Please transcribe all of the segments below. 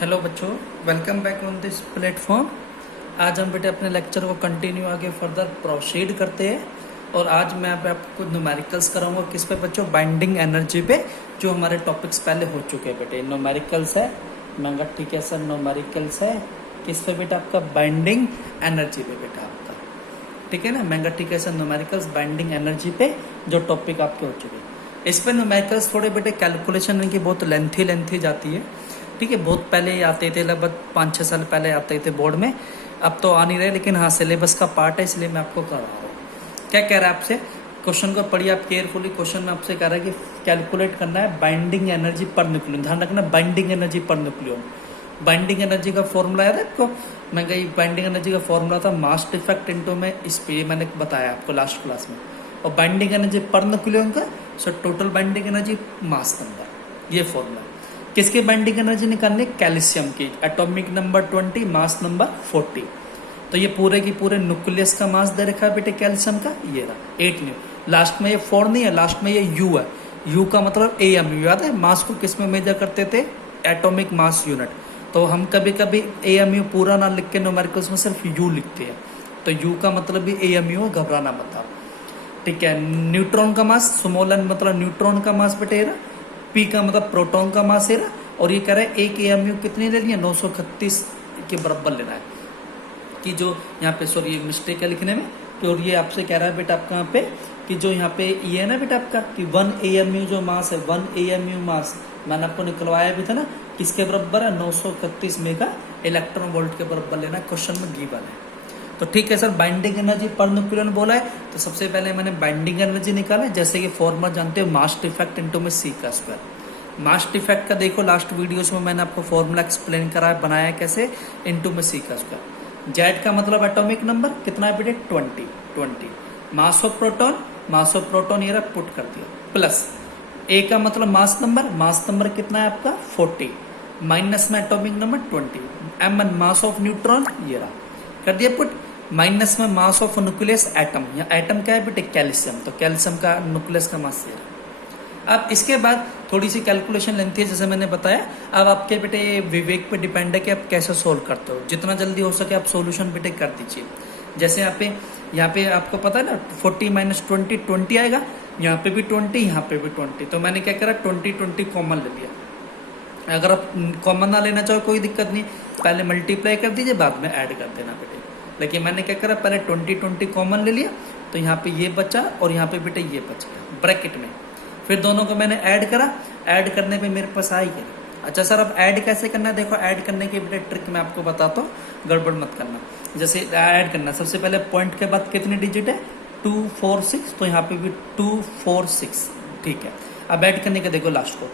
Hello बच्चों, welcome back on this platform. आज हम बेटे अपने लेक्चर को कंटिन्यू आगे फर्दर प्रोसीड करते हैं और आज मैं आपको न्यूमेरिकल्स कराऊंगा किस पे बच्चों, बाइंडिंग एनर्जी पे, जो हमारे टॉपिक्स पहले हो चुके हैं बेटे। न्यूमेरिकल्स है, मैं ठीक है सर, न्यूमेरिकल्स है किस पे बेटा, आपका बाइंडिंग एनर्जी पे बेटा आपका, ठीक है ना। मैं ठीक है सर, न्यूमेरिकल्स बाइंडिंग एनर्जी पे जो टॉपिक आपके हो चुके हैं। इस पे न्यूमेरिकल्स थोड़े बेटे कैलकुलेशन इनकी बहुत लेंथी जाती है, ठीक है। बहुत पहले आते थे, लगभग 5-6 साल पहले आते थे बोर्ड में, अब तो आ नहीं रहे, लेकिन हाँ सिलेबस का पार्ट है, इसलिए मैं आपको कर रहा हूँ। क्या कह रहा है आपसे, क्वेश्चन को पढ़िए आप केयरफुली। क्वेश्चन में आपसे कह रहा है कि कैलकुलेट करना है बाइंडिंग एनर्जी पर न्यूक्लियन। ध्यान रखना, binding energy per nucleon. Binding energy का फॉर्मूला याद है आपको, मैं कही बाइंडिंग एनर्जी का फॉर्मूला था मास डिफेक्ट इनटू में इस पे, मैंने बताया आपको लास्ट क्लास में। और बाइंडिंग एनर्जी पर न्यूक्लियन का so total binding energy mass number, ये फॉर्मूला। किसकी बाइंडिंग एनर्जी निकालनी, कैल्शियम की, एटॉमिक नंबर 20, मास नंबर 40। तो ये पूरे की पूरे न्यूक्लियस का मास दे रखा है बेटे कैल्शियम का, ये रहा 8 न्यू। लास्ट में ये 4 नहीं है, लास्ट में ये यू है। यू का मतलब एएमयू, याद है मास को किस में मेजर करते थे, एटॉमिक मास यूनिट। तो हम कभी कभी एएमयू पूरा ना लिख के न्यूमेरिकल्स में सिर्फ यू लिखते हैं, तो यू का मतलब भी एएमयू, घबराना मत आप, ठीक है। न्यूट्रॉन का मास, स्मॉल एन मतलब न्यूट्रॉन का मास बेटे रहा, पी का मतलब प्रोटॉन का मास है। और ये कह रहा है एक एएमयू कितनी ले लिया, 931 के बराबर लेना है। कि जो यहाँ पे, सॉरी ये मिस्टेक है लिखने में, तो और ये आपसे कह रहा है बेटा आपका यहाँ पे कि जो यहाँ पे ये है ना बेटा आपका कि 1 एएमयू जो मास है, 1 एएमयू मास मैंने आपको निकलवाया भी था ना, किसके बराबर है, 931 मेगा इलेक्ट्रॉन वोल्ट के बराबर लेना है, क्वेश्चन में गिवन है। तो ठीक है sir, binding energy per nucleon बोला है, तो सबसे पहले मैंने बाइंडिंग एनर्जी निकाला, जैसे कि फॉर्मूला जानते हो, मास डिफेक्ट इनटू में सी का स्क्वायर। मास डिफेक्ट का देखो लास्ट वीडियोस में मैंने आपको फॉर्मूला एक्सप्लेन करा है, बनाया कैसे, इनटू में सी का स्क्वायर। जेड का मतलब एटॉमिक नंबर कितना है बेटे, 20। मास ऑफ प्रोटॉन ये पुट कर दिया, प्लस ए का मतलब मास नंबर कितना है आपका 40, माइनस में atomic number 20, M mass of neutron ये रहा, कर दिया पुट, माइनस में मास ऑफ न्यूक्लियस एटम, या एटम क्या है बेटे, कैल्शियम, तो कैल्शियम का न्यूक्लियस का मास ये रहा। अब इसके बाद थोड़ी सी कैलकुलेशन लेंथी है, जैसे मैंने बताया। अब आपके बेटे विवेक पे डिपेंड है कि आप कैसे सोल्व करते हो, जितना जल्दी हो सके आप सोल्यूशन बेटे कर दीजिए। जैसे यहाँ पे आपको पता है ना, 40 माइनस 20 आएगा, यहाँ पे भी 20, यहाँ पे भी 20, तो मैंने क्या करा, 20 कॉमन ले लिया। अगर आप कॉमन ना लेना चाहो कोई दिक्कत नहीं, पहले मल्टीप्लाई कर दीजिए, बाद में ऐड कर देना बेटे। लेकिन मैंने क्या करा, पहले 20 कॉमन ले लिया, तो यहाँ पे ये बचा और यहाँ पे बेटे ये बच गया ब्रैकेट में। फिर दोनों को मैंने ऐड करा, ऐड करने पे मेरे पास आई गया। अच्छा सर, अब ऐड कैसे करना है, देखो ऐड करने की बेटे ट्रिक मैं आपको बताता हूँ, गड़बड़ मत करना। जैसे ऐड करना, सबसे पहले पॉइंट के बाद कितनी डिजिट है, 2 4 6, तो यहाँ पे भी 2 4 6, ठीक है। अब ऐड करने का देखो लास्ट को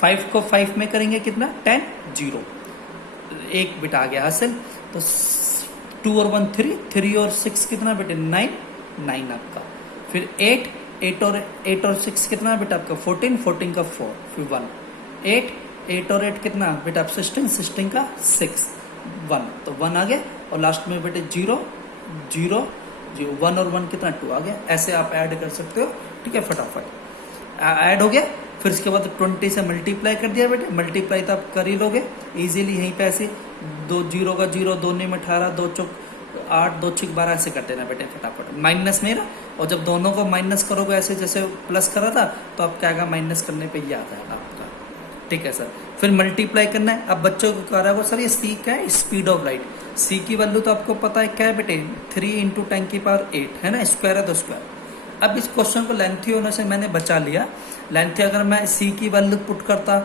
5 को 5 में करेंगे कितना, 10 0, एक बिट आ गया हासिल। तो 2 और 1 3 और 6 कितना बेटे, 9 आपका। फिर 8 और 6 कितना बेटा आपका, 14 का 4, फिर 1 8 और 8 कितना बेटा आप, 16 का 6 1, तो 1 आ गया। और लास्ट में बेटे 0 1 और 1 कितना 2 आ गया। ऐसे आप ऐड कर सकते हो, ठीक है, फटाफट ऐड हो गया। फिर उसके बाद 20 से मल्टीप्लाई कर दिया बेटे, मल्टीप्लाई तो आप कर ही लोगे इजीली, यहीं पे ऐसे 2 0 का 0, 2 में 18, 2 चौक 8, 2 6 12 ऐसे कर देना बेटे फटाफट, माइनस मेरा। और जब दोनों को माइनस करोगे ऐसे जैसे प्लस करा था, तो अब क्या आएगा, माइनस करने पे ये आ जाएगा आपका, ठीक है सर। फिर मल्टीप्लाई करना है। अब बच्चों को कह रहा है वो सर ये सी क्या है, स्पीड ऑफ लाइट। सी की वैल्यू तो आपको पता है क्या है बेटे, 3 × 10⁸ है ना, स्क्वायर है तो स्क्वायर। अब इस क्वेश्चन को लेंथी होने से मैंने बचा लिया। लेंथी अगर मैं सी की वैल्यू पुट करता,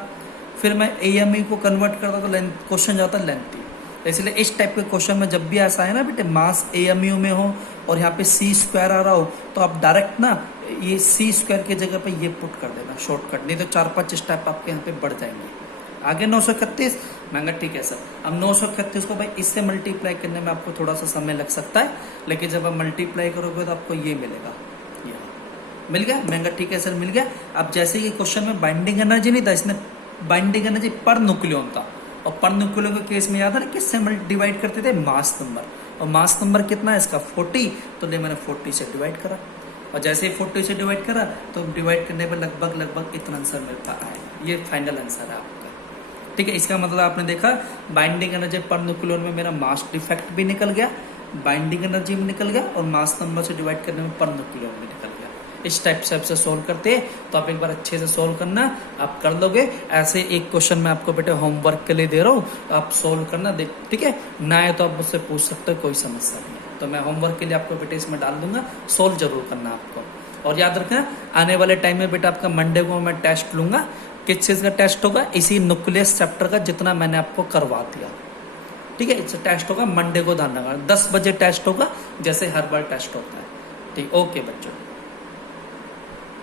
फिर मैं एएमयू को कन्वर्ट करता, तो क्वेश्चन जाता लेंथी। इसलिए इस टाइप के क्वेश्चन में जब भी ऐसा है ना बेटे, मास एएमयू में हो और यहाँ पे सी स्क्वायर आ रहा हो, तो आप डायरेक्ट ना ये सी स्क्वायर की जगह पे ये पुट कर देना शॉर्टकट, नहीं तो 4-5 स्टेप आपके यहाँ पे बढ़ जाएंगे। आगे 931, मैं ठीक है सर। अब 931 को भाई इससे मल्टीप्लाई करने में आपको थोड़ा सा समय लग सकता है, लेकिन जब आप मल्टीप्लाई करोगे तो आपको ये मिलेगा, ये मिल गया। मैं ठीक है सर, मिल गया। अब जैसे ये क्वेश्चन में बाइंडिंग एनर्जी नहीं था, इसने बाइंडिंग एनर्जी पर न्यूक्लियन था, और पर न्यूक्लियन के केस में याद है ना किससे डिवाइड करते थे, मास नंबर। और मास नंबर कितना है इसका, 40, तो मैंने 40 से डिवाइड करा, और जैसे ही 40 से डिवाइड करा तो डिवाइड करने पर लगभग इतना आंसर मिलता है। ये फाइनल आंसर है आपका, ठीक है, इसका मतलब आपने देखा बाइंडिंग एनर्जी पर न्यूक्लियर में मेरा मास डिफेक्ट भी निकल गया, बाइंडिंग एनर्जी भी निकल गया और मास नंबर से डिवाइड करने में पर न्यूक्लियर भी निकल गया। इस टाइप से आपसे सोल्व करते हैं, तो आप एक बार अच्छे से सोल्व करना, आप कर लोगे। ऐसे एक क्वेश्चन मैं आपको बेटे होमवर्क के लिए दे रहा हूँ, आप सोल्व करना देख, ठीक है ना, है तो आप मुझसे पूछ सकते हो, कोई समस्या नहीं है। तो मैं होमवर्क के लिए आपको बेटे इसमें डाल दूंगा, सोल्व जरूर करना आपको। और याद रखना आने वाले टाइम में बेटा आपका मंडे को मैं टेस्ट लूंगा। किस चीज़ का टेस्ट होगा? इसी न्यूक्लियस चैप्टर का जितना मैंने आपको करवा दिया, ठीक है। इससे टेस्ट होगा मंडे को, ध्यान रखना 10 बजे टेस्ट होगा, जैसे हर बार टेस्ट होता है, ठीक। ओके बच्चों।